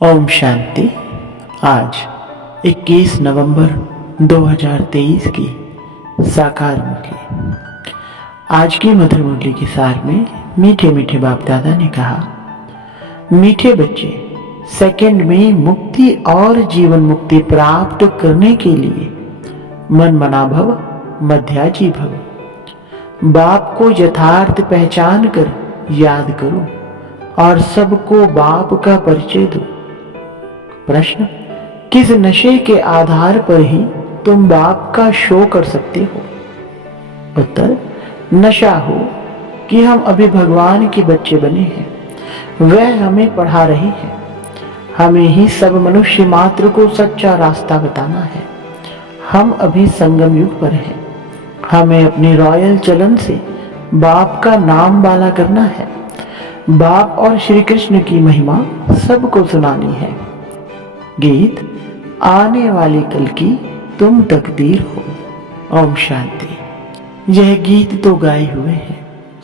ओम शांति। आज 21 नवंबर 2023 की साकार मुरली। आज की मधुर मुरली के सार में मीठे मीठे बाप दादा ने कहा, मीठे बच्चे, सेकंड में मुक्ति और जीवन मुक्ति प्राप्त करने के लिए मन मना भव, मध्याजी भव। बाप को यथार्थ पहचान कर याद करो और सबको बाप का परिचय दो। प्रश्न, किस नशे के आधार पर ही तुम बाप का शो कर सकते हो? उत्तर, नशा हो कि हम अभी भगवान के बच्चे बने हैं, वह हमें पढ़ा रही है। हमें ही सब मनुष्य मात्र को सच्चा रास्ता बताना है। हम अभी संगम युग पर हैं। हमें अपने रॉयल चलन से बाप का नाम वाला करना है। बाप और श्री कृष्ण की महिमा सबको सुनानी है। गीत, आने वाली कल की तुम तकदीर हो। ओम शांति। यह गीत तो गाए हुए हैं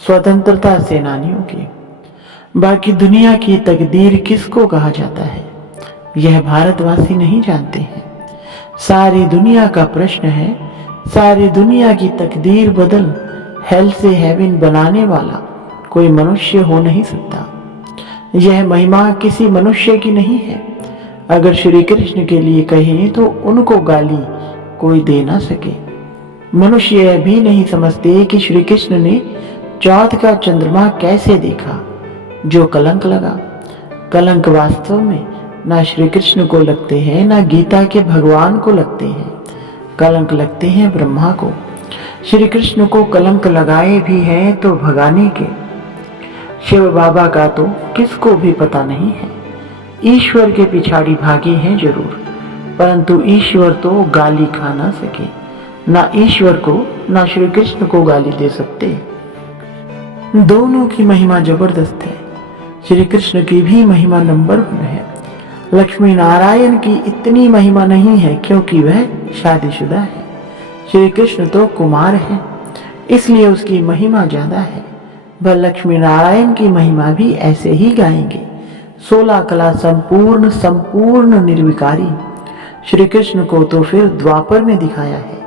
स्वतंत्रता सेनानियों के। बाकी दुनिया की तकदीर किसको कहा जाता है, यह भारतवासी नहीं जानते हैं। सारी दुनिया का प्रश्न है, सारी दुनिया की तकदीर बदल हेल से हेवन बनाने वाला कोई मनुष्य हो नहीं सकता। यह महिमा किसी मनुष्य की नहीं है। अगर श्री कृष्ण के लिए कहें तो उनको गाली कोई दे ना सके। मनुष्य यह भी नहीं समझते कि श्री कृष्ण ने चौथ का चंद्रमा कैसे देखा, जो कलंक लगा। कलंक वास्तव में ना श्री कृष्ण को लगते हैं, ना गीता के भगवान को लगते हैं। कलंक लगते हैं ब्रह्मा को। श्री कृष्ण को कलंक लगाए भी हैं तो भगाने के। शिव बाबा का तो किसको भी पता नहीं है। ईश्वर के पिछाड़ी भागे हैं जरूर, परंतु ईश्वर तो गाली खा ना सके। ना ईश्वर को ना श्री कृष्ण को गाली दे सकते। दोनों की महिमा जबरदस्त है। श्री कृष्ण की भी महिमा नंबर 1 है। लक्ष्मी नारायण की इतनी महिमा नहीं है क्योंकि वह शादीशुदा है। श्री कृष्ण तो कुमार है, इसलिए उसकी महिमा ज्यादा है। वह लक्ष्मी नारायण की महिमा भी ऐसे ही गाएंगे। 16 कला संपूर्ण संपूर्ण निर्विकारी। श्री कृष्ण को तो फिर द्वापर में दिखाया है।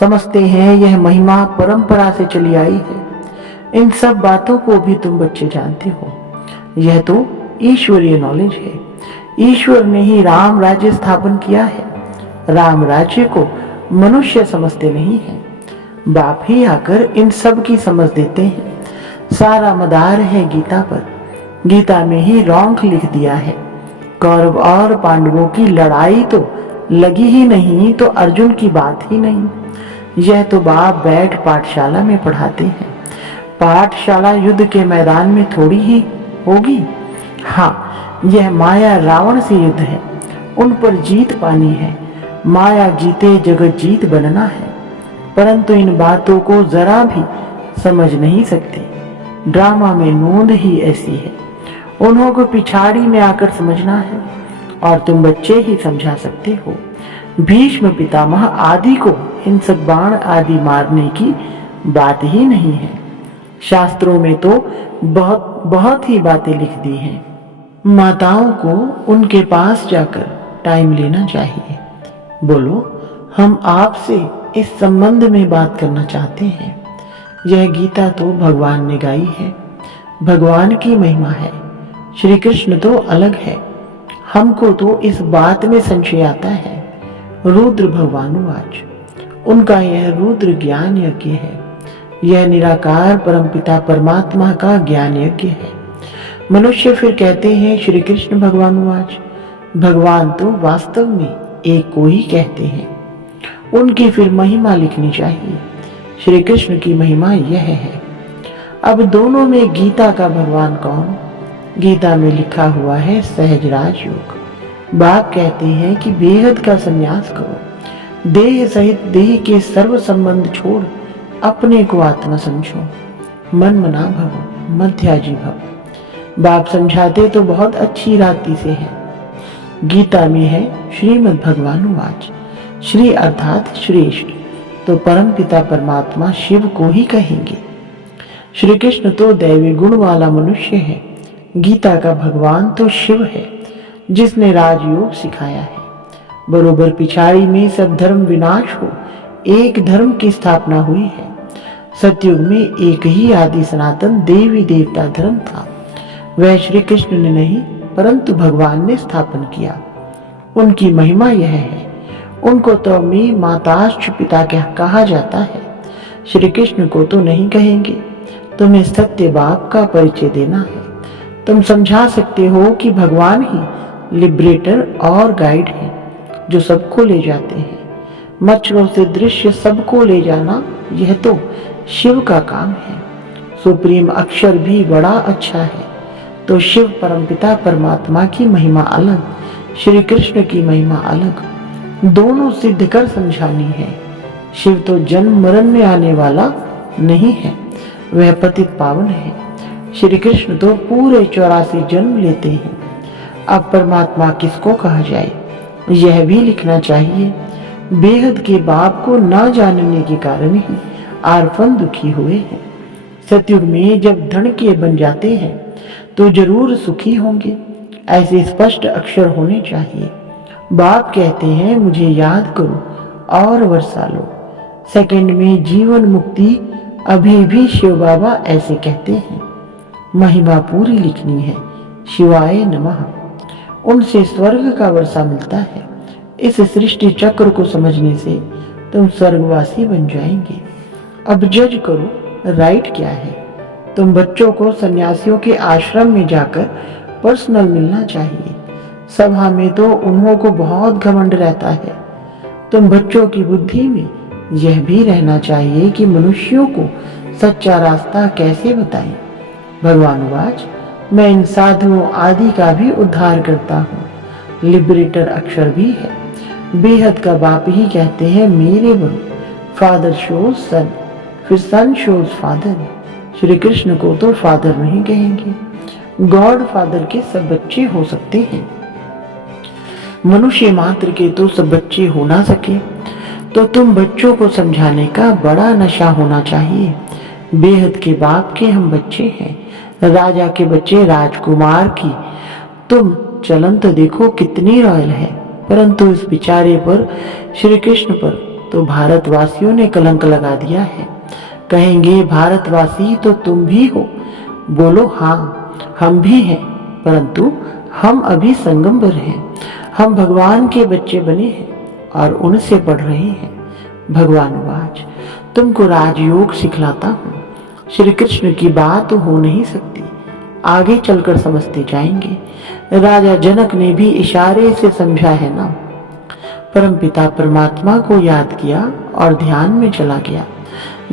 समझते हैं यह महिमा परंपरा से चली आई है। इन सब बातों को भी तुम बच्चे जानते हो। यह तो ईश्वरीय नॉलेज है। ईश्वर ने ही राम राज्य स्थापन किया है। राम राज्य को मनुष्य समझते नहीं है। बाप ही आकर इन सब की समझ देते हैं। सारा मदार है गीता पर। गीता में ही रॉन्ग लिख दिया है। कौरव और पांडवों की लड़ाई तो लगी ही नहीं तो अर्जुन की बात ही नहीं। यह तो बाप बैठ पाठशाला में पढ़ाते हैं। पाठशाला युद्ध के मैदान में थोड़ी ही होगी। हाँ, यह माया रावण से युद्ध है। उन पर जीत पानी है। माया जीते जगत जीत बनना है। परंतु इन बातों को जरा भी समझ नहीं सकते। ड्रामा में नोंद ही ऐसी है। उन्हों को पिछाड़ी में आकर समझना है और तुम बच्चे ही समझा सकते हो। भीष्म पितामह आदि को हिंसक बाण आदि मारने की बात ही नहीं है। शास्त्रों में तो बहुत बहुत ही बातें लिख दी हैं। माताओं को उनके पास जाकर टाइम लेना चाहिए। बोलो, हम आपसे इस संबंध में बात करना चाहते हैं। यह गीता तो भगवान ने गाई है। भगवान की महिमा है। श्री कृष्ण तो अलग है। हमको तो इस बात में संशय आता है। रुद्र भगवानुवाच, उनका यह रुद्र ज्ञान यज्ञ है। यह निराकार परमपिता परमात्मा का ज्ञान यज्ञ है। मनुष्य फिर कहते हैं श्री कृष्ण भगवानुवाच। भगवान तो वास्तव में एक को ही कहते हैं। उनकी फिर महिमा लिखनी चाहिए। श्री कृष्ण की महिमा यह है। अब दोनों में गीता का भगवान कौन? गीता में लिखा हुआ है सहज राजयोग। बाप कहते हैं कि बेहद का संन्यास करो। देह सहित देह के सर्व संबंध छोड़ अपने को आत्मा समझो। मन मना भव, मध्याजी भव। बाप समझाते तो बहुत अच्छी राती से है। गीता में है श्रीमद् भगवानुवाच। श्री अर्थात श्रेष्ठ तो परम पिता परमात्मा शिव को ही कहेंगे। श्री कृष्ण तो दैवी गुण वाला मनुष्य है। गीता का भगवान तो शिव है। जिसने राजयोग सिखाया है। बरोबर पिछाड़ी में सब धर्म विनाश हो, एक धर्म की स्थापना हुई है। सतयुग में एक ही आदि सनातन देवी देवता धर्म था। वह श्री कृष्ण ने नहीं परंतु भगवान ने स्थापन किया। उनकी महिमा यह है, उनको तो में माताश्च पिता कहा जाता है। श्री कृष्ण को तो नहीं कहेंगे। तुम्हें सत्य बाप का परिचय देना है। तुम समझा सकते हो कि भगवान ही लिबरेटर और गाइड है, जो सबको ले जाते हैं। मच्छरों से दृश्य सबको ले जाना, यह तो शिव का काम है। सुप्रीम अक्षर भी बड़ा अच्छा है। तो शिव परमपिता परमात्मा की महिमा अलग, श्री कृष्ण की महिमा अलग, दोनों सिद्ध कर समझानी है। शिव तो जन्म मरण में आने वाला नहीं है, वह पतित पावन है। श्री कृष्ण तो पूरे 84 जन्म लेते हैं। अब परमात्मा किसको कहा जाए, यह भी लिखना चाहिए। बेहद के बाप को न जानने के कारण ही आरफन दुखी हुए हैं। सतयुग में जब धन के बन जाते हैं तो जरूर सुखी होंगे, ऐसे स्पष्ट अक्षर होने चाहिए। बाप कहते हैं मुझे याद करो और वर्षा लो। सेकंड में जीवन मुक्ति अभी भी शिव बाबा ऐसे कहते हैं। महिमा पूरी लिखनी है, शिवाय नमः। उनसे स्वर्ग का वर्षा मिलता है। इस सृष्टि चक्र को समझने से तुम स्वर्गवासी बन जाएंगे। अब जज करो राइट क्या है। तुम बच्चों को सन्यासियों के आश्रम में जाकर पर्सनल मिलना चाहिए। सभा में तो उन्हों को बहुत घमंड रहता है। तुम बच्चों की बुद्धि में यह भी रहना चाहिए कि मनुष्यों को सच्चा रास्ता कैसे बताएं। भगवान वाच, मैं इन साधुओं आदि का भी उद्धार करता हूँ। लिबरेटर अक्षर भी है। बेहद का बाप ही कहते हैं मेरे बनो। फादर शोज सन, फिर सन शोज फादर। श्री कृष्ण को तो फादर नहीं कहेंगे। गॉड फादर के सब बच्चे हो सकते हैं, मनुष्य मात्र के तो सब बच्चे हो ना सके। तो तुम बच्चों को समझाने का बड़ा नशा होना चाहिए। बेहद के बाप के हम बच्चे हैं, राजा के बच्चे राजकुमार की। तुम चलन तो देखो कितनी रॉयल है, परंतु इस बेचारे पर, श्री कृष्ण पर तो भारतवासियों ने कलंक लगा दिया है। कहेंगे भारतवासी तो तुम भी हो। बोलो हाँ, हम भी हैं, परंतु हम अभी संगमवर हैं। हम भगवान के बच्चे बने हैं और उनसे पढ़ रहे हैं। भगवान वाच, तुमको राजयोग सिखलाता हूँ। श्री कृष्ण की बात हो नहीं सकती, आगे चलकर समझते जाएंगे। राजा जनक ने भी इशारे से समझा है ना। परमपिता परमात्मा को याद किया और ध्यान में चला गया।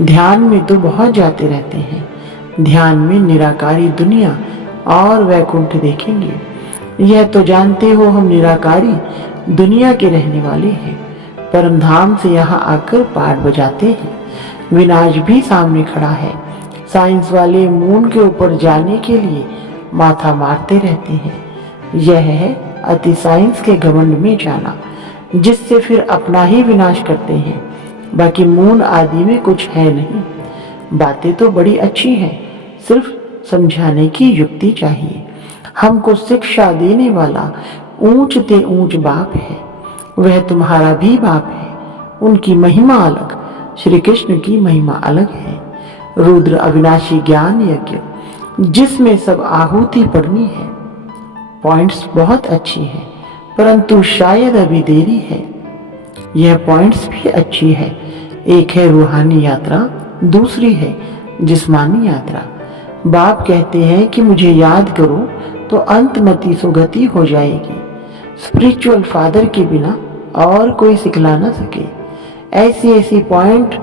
ध्यान में तो बहुत जाते रहते हैं। ध्यान में निराकारी दुनिया और वैकुंठ देखेंगे। यह तो जानते हो हम निराकारी दुनिया के रहने वाले हैं। परमधाम से यहाँ आकर पाठ बजाते हैं। विनाश भी सामने खड़ा है। साइंस वाले मून के ऊपर जाने के लिए माथा मारते रहते हैं। यह है अति साइंस के घमंड में जाना, जिससे फिर अपना ही विनाश करते हैं। बाकी मून आदि में कुछ है नहीं। बातें तो बड़ी अच्छी हैं, सिर्फ समझाने की युक्ति चाहिए। हमको शिक्षा देने वाला ऊंच ते ऊंच बाप है। वह तुम्हारा भी बाप है। उनकी महिमा अलग, श्री कृष्ण की महिमा अलग है। रुद्र अविनाशी ज्ञान यज्ञ, जिसमें सब आहुति पढ़नी है। पॉइंट्स बहुत अच्छी है, परंतु शायद अभी देरी है। यह पॉइंट्स भी अच्छी है। एक है रूहानी यात्रा, दूसरी है जिस्मानी यात्रा। बाप कहते हैं कि मुझे याद करो तो अंतमति सुगति हो जाएगी। स्पिरिचुअल फादर के बिना और कोई सिखला ना सके। ऐसी ऐसी पॉइंट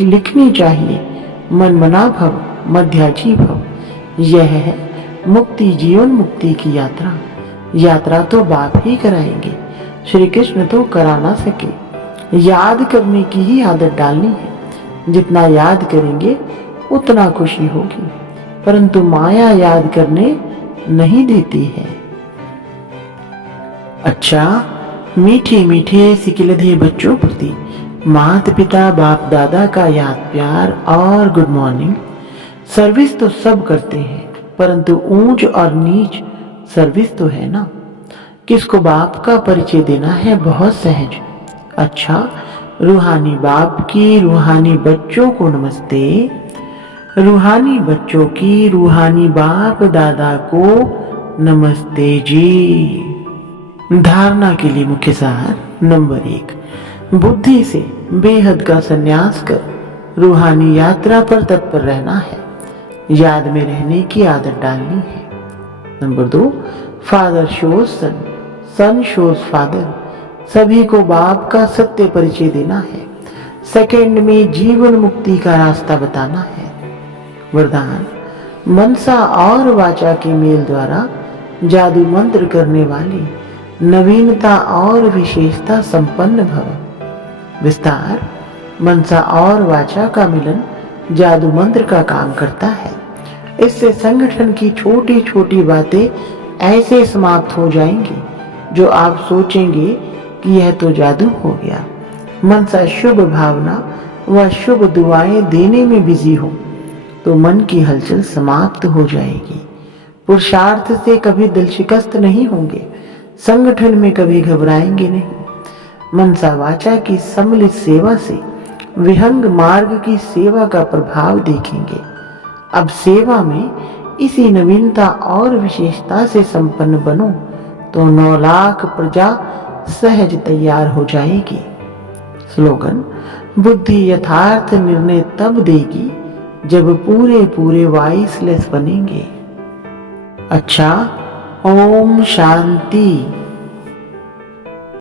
लिखनी चाहिए। मन मना भव, मध्याजी भव। यह है मुक्ति, जीवन मुक्ति की यात्रा। यात्रा तो बाप ही कराएंगे, श्री कृष्ण तो करा ना सके। याद करने की ही आदत डालनी है। जितना याद करेंगे उतना खुशी होगी, परंतु माया याद करने नहीं देती है। अच्छा, मीठे मीठे सिकिलधे बच्चों प्रति माता पिता बाप दादा का याद प्यार और गुड मॉर्निंग। सर्विस तो सब करते हैं, परंतु ऊंच और नीच सर्विस तो है ना। किसको बाप का परिचय देना है बहुत सहज। अच्छा, रूहानी बाप की रूहानी बच्चों को नमस्ते। रूहानी बच्चों की रूहानी बाप दादा को नमस्ते जी। धारणा के लिए मुख्य सार नंबर 1, बुद्धि से बेहद का संन्यास कर रूहानी यात्रा पर तत्पर रहना है। याद में रहने की आदत डालनी है। नंबर 2, फादर शोज सन, सन शोज फादर। सभी को बाप का सत्य परिचय देना है। सेकंड में जीवन मुक्ति का रास्ता बताना है। वरदान, मनसा और वाचा के मेल द्वारा जादू मंत्र करने वाली नवीनता और विशेषता संपन्न भव। विस्तार, मनसा और वाचा का मिलन जादू मंत्र का काम करता है। इससे संगठन की छोटी छोटी बातें ऐसे समाप्त हो जाएंगी जो आप सोचेंगे कि यह तो जादू हो गया। मनसा शुभ भावना व शुभ दुआएं देने में बिजी हो तो मन की हलचल समाप्त हो जाएगी। पुरुषार्थ से कभी दिल शिकस्त नहीं होंगे। संगठन में कभी घबराएंगे नहीं। मनसा वाचा की सम्मिलित सेवा से विहंग मार्ग की सेवा का प्रभाव देखेंगे। अब सेवा में इसी नवीनता और विशेषता से संपन्न बनो तो 9 लाख प्रजा सहज तैयार हो जाएगी। स्लोगन, बुद्धि यथार्थ निर्णय तब देगी जब पूरे पूरे वाइसलेस बनेंगे। अच्छा, ओम शांति।